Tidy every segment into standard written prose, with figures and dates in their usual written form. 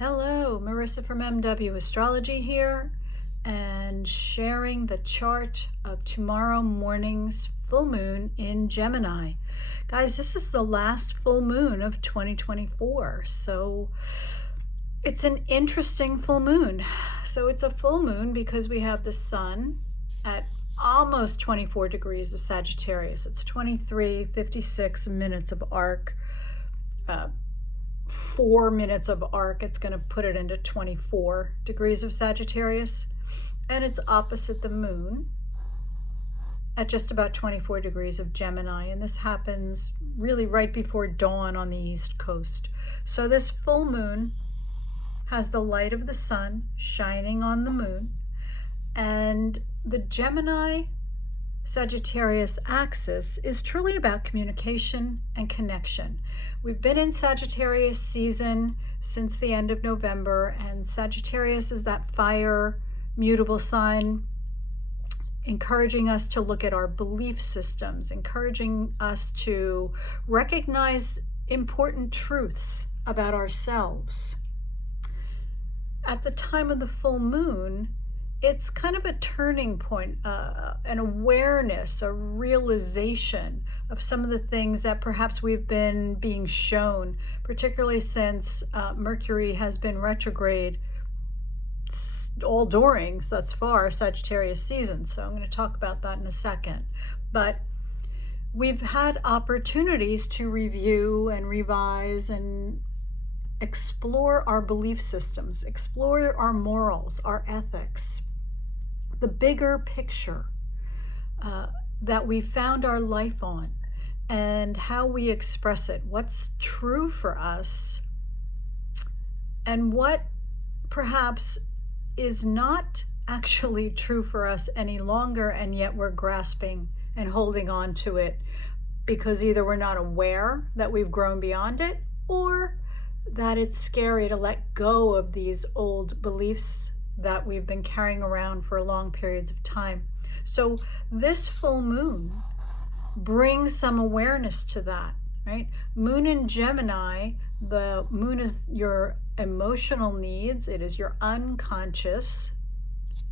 Hello, Marissa from MW Astrology here, and sharing the chart of tomorrow morning's full moon in Gemini. Guys, this is the last full moon of 2024, so it's an interesting full moon. So it's a full moon because we have the sun at almost 24 degrees of Sagittarius. It's 23:56 minutes of arc. 4 minutes of arc, it's going to put it into 24 degrees of Sagittarius, and it's opposite the moon at just about 24 degrees of Gemini, and this happens really right before dawn on the East Coast. So this full moon has the light of the sun shining on the moon, and the Gemini Sagittarius axis is truly about communication and connection. We've been in Sagittarius season since the end of November, and Sagittarius is that fire mutable sign, encouraging us to look at our belief systems, encouraging us to recognize important truths about ourselves. At the time of the full moon, it's kind of a turning point, an awareness, a realization of some of the things that perhaps we've been being shown, particularly since Mercury has been retrograde all during, thus far, Sagittarius season. So I'm going to talk about that in a second. But we've had opportunities to review and revise and explore our belief systems, explore our morals, our ethics, the bigger picture that we found our life on, and how we express it, what's true for us, and what perhaps is not actually true for us any longer, and yet we're grasping and holding on to it because either we're not aware that we've grown beyond it, or that it's scary to let go of these old beliefs that we've been carrying around for long periods of time. So this full moon brings some awareness to that, right? Moon in Gemini, the moon is your emotional needs, it is your unconscious,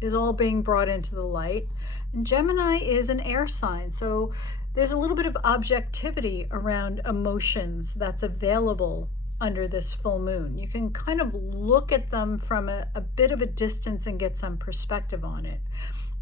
it is all being brought into the light. And Gemini is an air sign, so there's a little bit of objectivity around emotions that's available under this full moon. You can kind of look at them from a bit of a distance and get some perspective on it.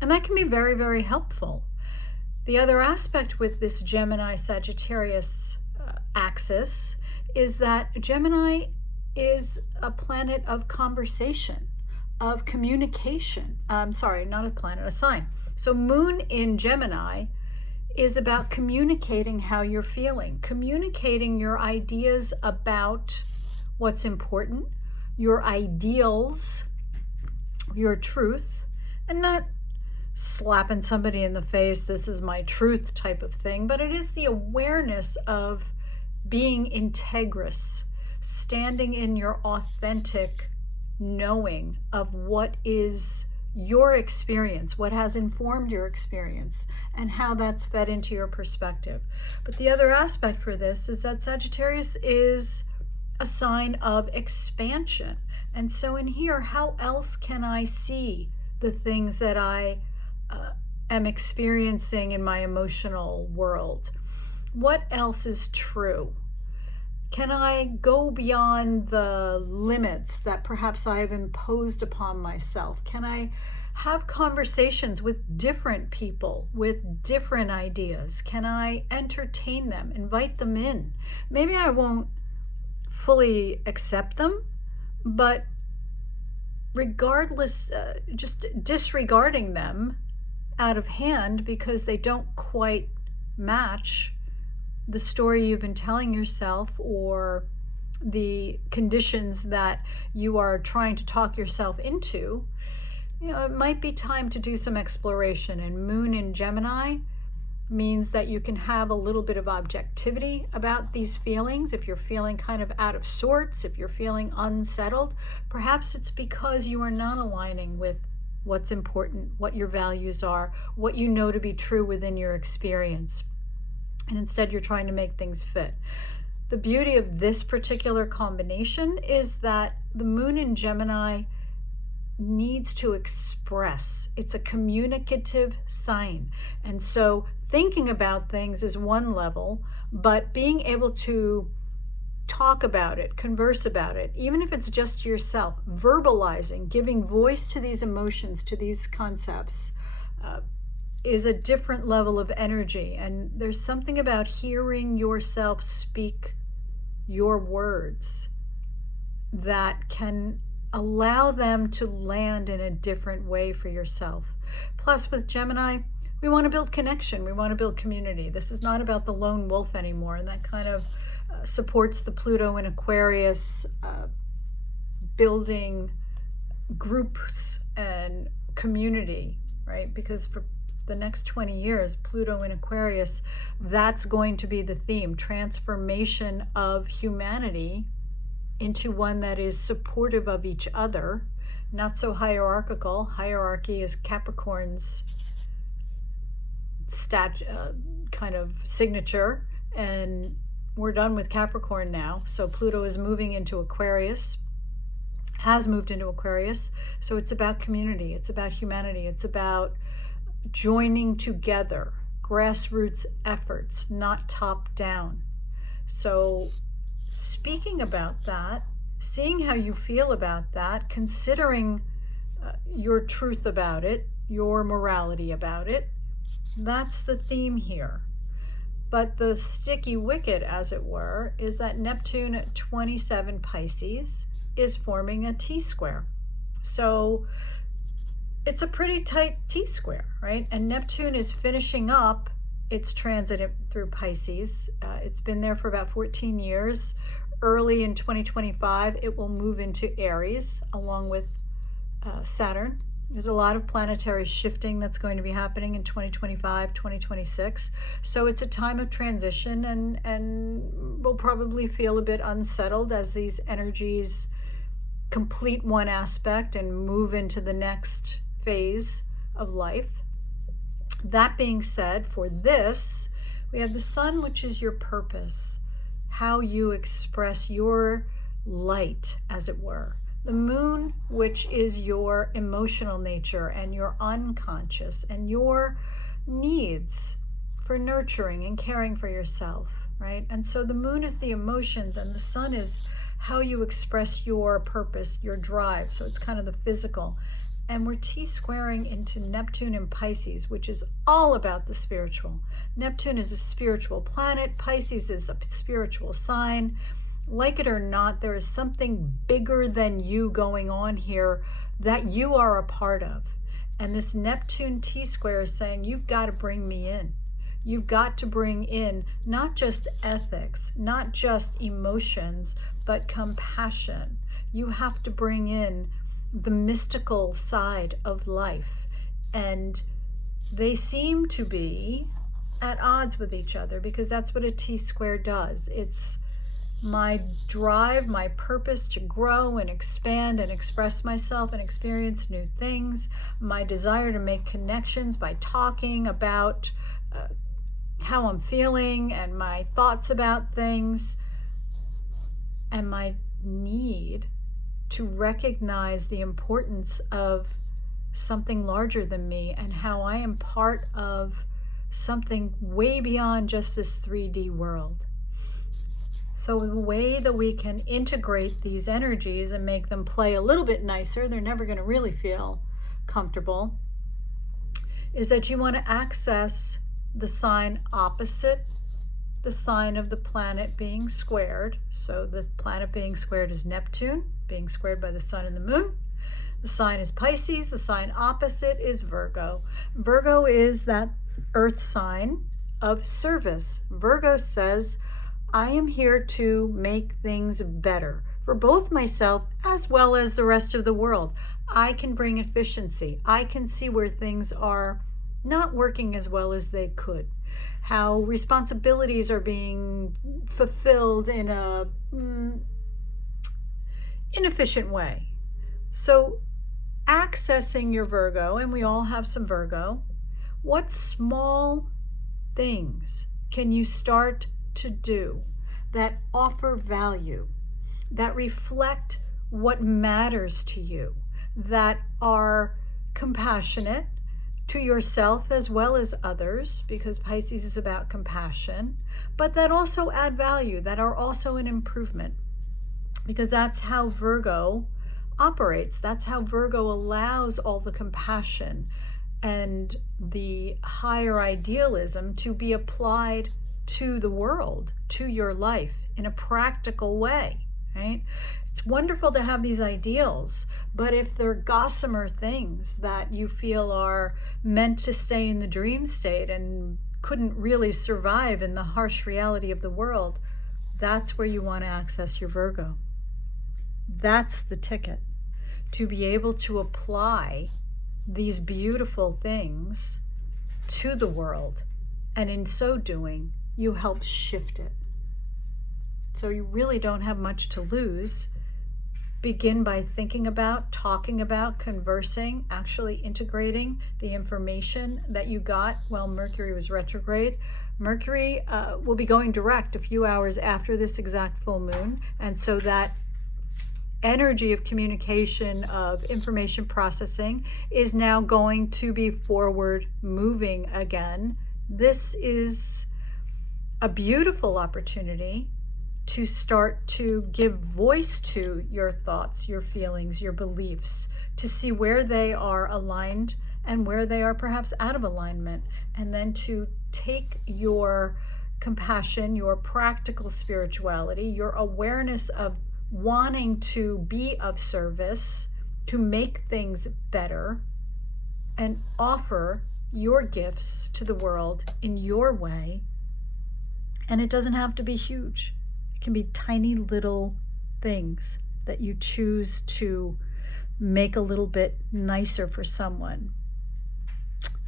And that can be very, very helpful. The other aspect with this Gemini Sagittarius axis is that Gemini is a planet of conversation, of communication. Sorry, not a planet, a sign. So moon in Gemini is about communicating how you're feeling, communicating your ideas about what's important, your ideals, your truth, and not slapping somebody in the face, this is my truth type of thing, but it is the awareness of being integrous, standing in your authentic knowing of what is your experience, what has informed your experience, and how that's fed into your perspective. But the other aspect for this is that Sagittarius is a sign of expansion. And so in here, how else can I see the things that I am experiencing in my emotional world? What else is true? Can I go beyond the limits that perhaps I have imposed upon myself? Can I have conversations with different people, with different ideas? Can I entertain them, invite them in? Maybe I won't fully accept them, but regardless, just disregarding them out of hand because they don't quite match the story you've been telling yourself or the conditions that you are trying to talk yourself into, it might be time to do some exploration. And moon in Gemini means that you can have a little bit of objectivity about these feelings. If you're feeling kind of out of sorts, if you're feeling unsettled, perhaps it's because you are not aligning with what's important, what your values are, what you know to be true within your experience. And instead you're trying to make things fit. The beauty of this particular combination is that the moon in Gemini needs to express. It's a communicative sign. And so thinking about things is one level, but being able to talk about it, converse about it, even if it's just yourself, verbalizing, giving voice to these emotions, to these concepts, is a different level of energy. And there's something about hearing yourself speak your words that can allow them to land in a different way for yourself. Plus, with Gemini, we want to build connection. We want to build community. This is not about the lone wolf anymore, and that kind of supports the Pluto in Aquarius, building groups and community, right? Because for the next 20 years, Pluto in Aquarius, that's going to be the theme, transformation of humanity into one that is supportive of each other, not so hierarchical. Hierarchy is Capricorn's kind of signature, and we're done with Capricorn now. So Pluto is moving into Aquarius, has moved into Aquarius. So it's about community, it's about humanity, it's about joining together, grassroots efforts, not top down. So speaking about that, seeing how you feel about that, considering your truth about it, your morality about it, that's the theme here. But the sticky wicket, as it were, is that Neptune at 27 Pisces is forming a T-square. So it's a pretty tight T-square, right? And Neptune is finishing up its transit through Pisces. It's been there for about 14 years. Early in 2025, it will move into Aries along with Saturn. There's a lot of planetary shifting that's going to be happening in 2025, 2026. So it's a time of transition, and we'll probably feel a bit unsettled as these energies complete one aspect and move into the next phase of life. That being said, for this, we have the sun, which is your purpose, how you express your light, as it were. The moon, which is your emotional nature and your unconscious and your needs for nurturing and caring for yourself, right? And so the moon is the emotions, and the sun is how you express your purpose, your drive. So it's kind of the physical. And we're T-squaring into Neptune in Pisces, which is all about the spiritual. Neptune is a spiritual planet. Pisces is a spiritual sign. Like it or not, there is something bigger than you going on here that you are a part of. And this Neptune T-square is saying, you've got to bring me in. You've got to bring in not just ethics, not just emotions, but compassion. You have to bring in the mystical side of life. And they seem to be at odds with each other, because that's what a T-square does. It's my drive, my purpose to grow and expand and express myself and experience new things, my desire to make connections by talking about how I'm feeling and my thoughts about things, and my need to recognize the importance of something larger than me and how I am part of something way beyond just this 3D world. So the way that we can integrate these energies and make them play a little bit nicer, they're never going to really feel comfortable, is that you want to access the sign opposite the sign of the planet being squared. So the planet being squared is Neptune, being squared by the sun and the moon. The sign is Pisces. The sign opposite is Virgo. Virgo is that earth sign of service. Virgo says, I am here to make things better for both myself as well as the rest of the world. I can bring efficiency. I can see where things are not working as well as they could, how responsibilities are being fulfilled in a inefficient way. So accessing your Virgo, and we all have some Virgo, what small things can you start to do that offer value, that reflect what matters to you, that are compassionate to yourself as well as others, because Pisces is about compassion, but that also add value, that are also an improvement, because that's how Virgo operates. That's how Virgo allows all the compassion and the higher idealism to be applied to the world, to your life in a practical way, right? It's wonderful to have these ideals, but if they're gossamer things that you feel are meant to stay in the dream state and couldn't really survive in the harsh reality of the world, that's where you want to access your Virgo. That's the ticket, to be able to apply these beautiful things to the world, and in so doing, you help shift it. So you really don't have much to lose. Begin by thinking about, talking about, conversing, actually integrating the information that you got while Mercury was retrograde. Mercury will be going direct a few hours after this exact full moon, and so that energy of communication, of information processing, is now going to be forward moving again. This is a beautiful opportunity to start to give voice to your thoughts, your feelings, your beliefs, to see where they are aligned and where they are perhaps out of alignment, and then to take your compassion, your practical spirituality, your awareness of wanting to be of service, to make things better, and offer your gifts to the world in your way. And it doesn't have to be huge. It can be tiny little things that you choose to make a little bit nicer for someone.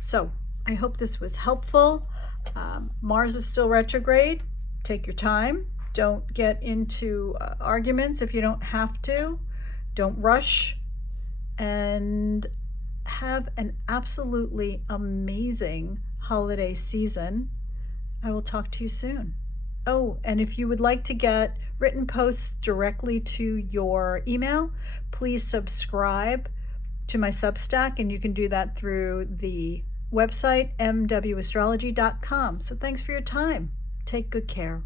So I hope this was helpful. Mars is still retrograde. Take your time. Don't get into arguments if you don't have to. Don't rush. And have an absolutely amazing holiday season. I will talk to you soon. Oh, and if you would like to get written posts directly to your email, please subscribe to my Substack, and you can do that through the website mwastrology.com. So thanks for your time. Take good care.